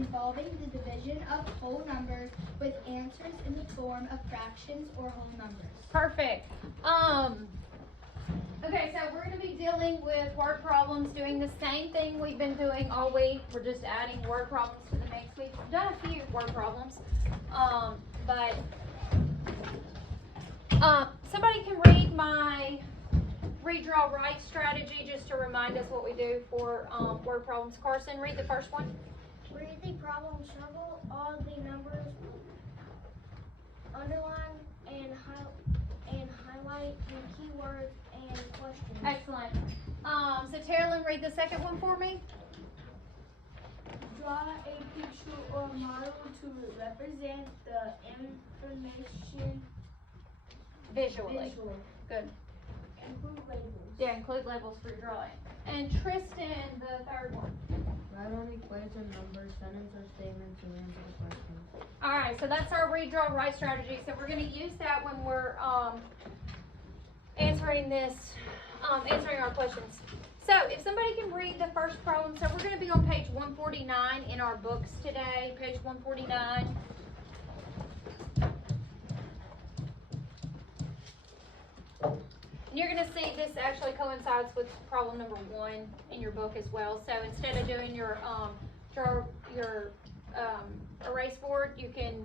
involving the division of whole numbers with answers in the form of fractions or whole numbers. Perfect. Okay, so we're going to be dealing with word problems, doing the same thing we've been doing all week. We're just adding word problems to the next week. We've done a few word problems, but somebody can read my read, draw, write strategy just to remind us what we do for word problems. Carson, read the first one. Read the problem, circle all the numbers, underline and highlight the keywords and questions. Excellent. So Terrell, read the second one for me. Draw a picture or model to represent the information Visually. Good. Include labels. Yeah, include labels for your drawing. And Tristan, the third one. Write on equation numbers, sentence or statements, and answer the questions. All right, so that's our read, draw, write strategy. So we're going to use that when we're answering our questions. So if somebody can read the first problem, so we're going to be on page 149 in our books today, page 149. And you're going to see this actually coincides with problem number 1 in your book as well. So instead of doing your erase board, you can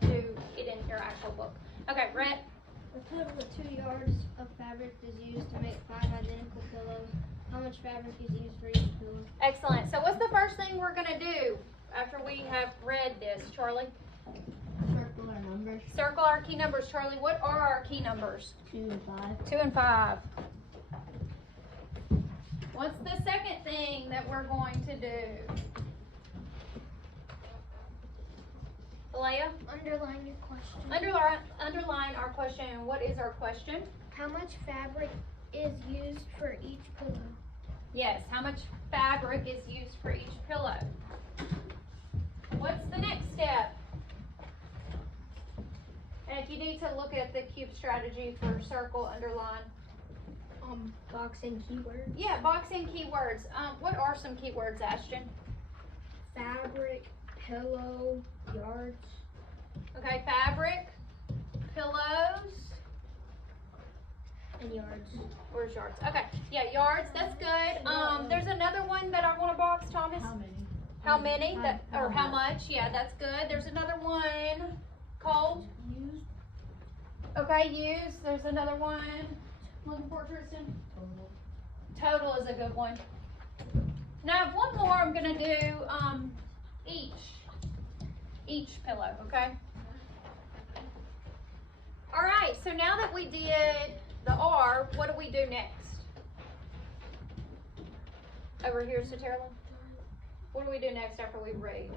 do it in your actual book. Okay, Rhett. A total of 2 yards of fabric is used to make 5 identical pillows. How much fabric is used for each pillow? Excellent. So what's the first thing we're going to do after we have read this, Charlie? Circle our numbers. Circle our key numbers, Charlie. What are our key numbers? 2 and 5. 2 and 5. What's the second thing that we're going to do? Alea? Underline your question. Underline our question. What is our question? How much fabric is used for each pillow? Yes, how much fabric is used for each pillow? What's the next step? And if you need to look at the cube strategy for circle, underline. Boxing keywords. Yeah, boxing keywords. What are some keywords, Ashton? Fabric, pillow, yards. Okay, fabric, pillows, And yards. where's yards? Okay, yeah, yards, that's good. There's another one that I want to box, Thomas. How many? How many? Or how much? Yeah, that's good. There's another one. Cold. Used. Okay, use. There's another one. Looking for Tristan. Total is a good one. Now I have one more I'm gonna do each pillow, okay? All right, so now that we did the R, what do we do next? Over here, Saterla. What do we do next after we read?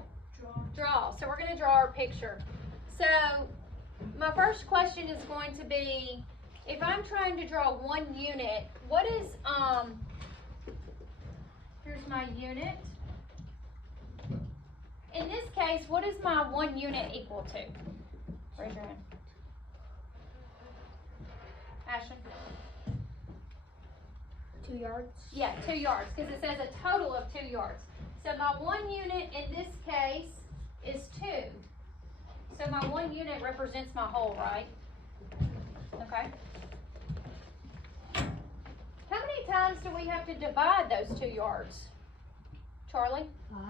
Draw. So we're gonna draw our picture. So my first question is going to be, if I'm trying to draw one unit, what is, here's my unit. In this case, what is my 1 unit equal to? Raise your hand. Ashton? 2 yards. Yeah, 2 yards, because it says a total of 2 yards. So my 1 unit in this case is 2. So my 1 unit represents my whole, right? Okay. How many times do we have to divide those 2 yards? Charlie? 5.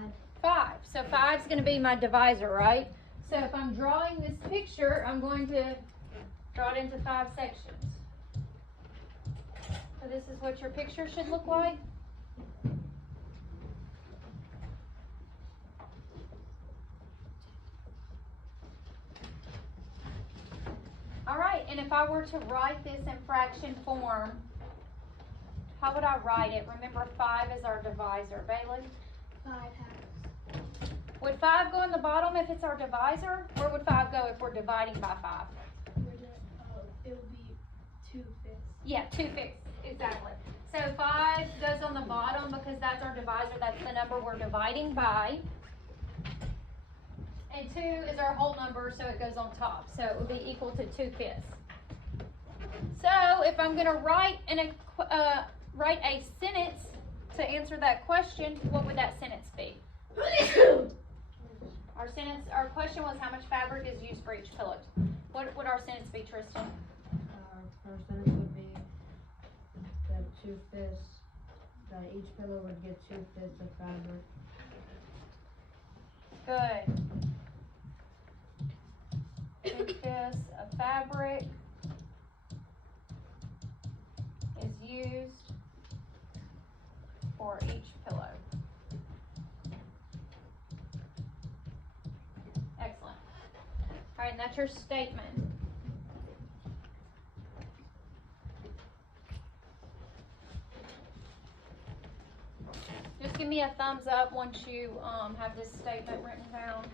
5. So 5 is going to be my divisor, right? So if I'm drawing this picture, I'm going to draw it into 5 sections. So this is what your picture should look like. All right, and if I were to write this in fraction form, how would I write it? Remember, 5 is our divisor. Bailey? 5 halves. Would 5 go in the bottom if it's our divisor? Where would 5 go if we're dividing by 5? It would be 2/5. Yeah, 2/5, exactly. So 5 goes on the bottom because that's our divisor. That's the number we're dividing by. And 2 is our whole number, so it goes on top. So it would be equal to 2/5. So if I'm going to write a sentence to answer that question, what would that sentence be? Our question was how much fabric is used for each pillow. What would our sentence be, Tristan? Our sentence would be that that each pillow would get 2/5 of fabric. Good. 2/5 of fabric is used for each pillow. Excellent. All right, and that's your statement. Just give me a thumbs up once you have this statement written down.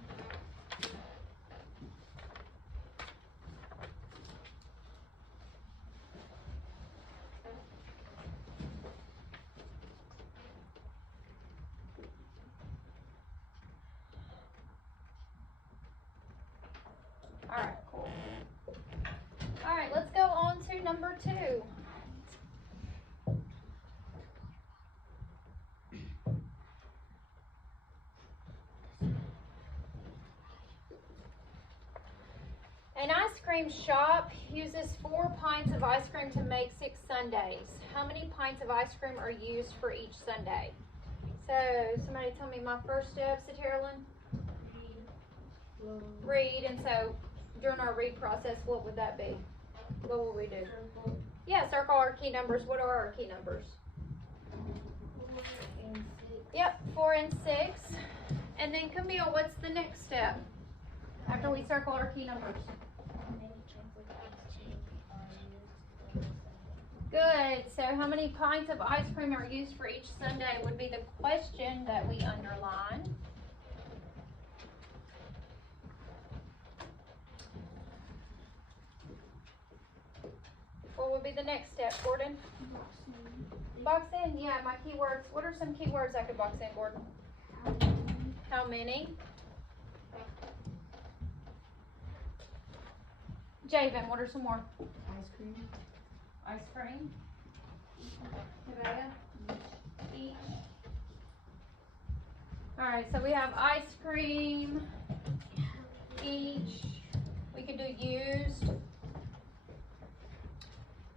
Alright, cool. Alright, let's go on to number 2. An ice cream shop uses 4 pints of ice cream to make 6 sundaes. How many pints of ice cream are used for each sundae? So, somebody tell me my first step, Saterlin? Read, and so during our read process, what would that be? What will we do? Circle. Yeah, circle our key numbers. What are our key numbers? 4 and 6. Yep, 4 and 6. And then Camille, what's the next step? After we circle our key numbers. Good. So how many pints of ice cream are used for each sundae would be the question that we underline. What would be the next step, Gordon? Box in, yeah, my keywords. What are some keywords I could box in, Gordon? How many? Javen, what are some more? Ice cream. Ice cream. Nevaeh? Each. Alright, so we have ice cream, each. We could do used.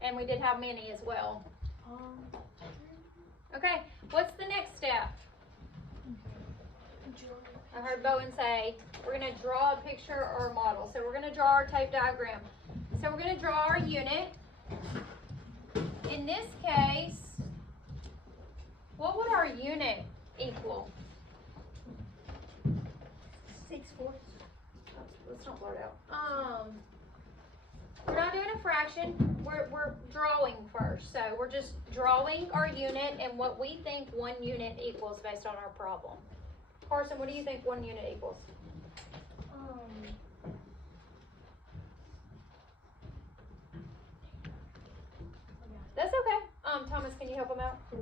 And we did how many as well. Okay, what's the next step? I heard Bowen say, we're gonna draw a picture or a model. So we're gonna draw our tape diagram. So we're gonna draw our unit. In this case, what would our unit equal? 6/4. Let's not blur it out. We're not doing a fraction. We're drawing first. So we're just drawing our unit and what we think 1 unit equals based on our problem. Carson, what do you think 1 unit equals? That's okay. Thomas, can you help him out? 4.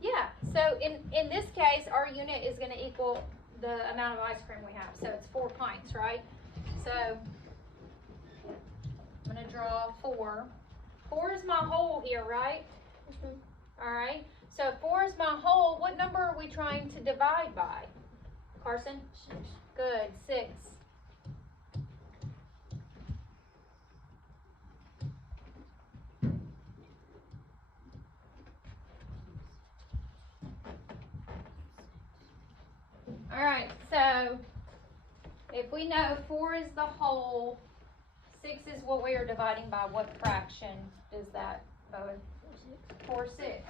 Yeah. So in this case, our unit is going to equal the amount of ice cream we have. So it's 4 pints, right? So I'm going to draw 4. 4 is my whole here, right? All right. So if 4 is my whole, what number are we trying to divide by? Carson? 6. Good. 6. All right, so if we know 4 is the whole, 6 is what we are dividing by, what fraction is that, Bowen? 4/6.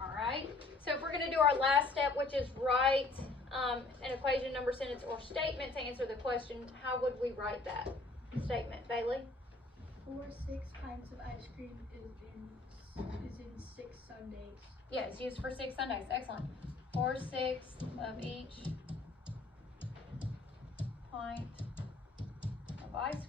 All right, so if we're going to do our last step, which is write an equation, number, sentence, or statement to answer the question, how would we write that statement, Bailey? 4 6 pints of ice cream is in 6 sundaes. Yeah, it's used for 6 sundaes. Excellent. 4/6 of each pint of ice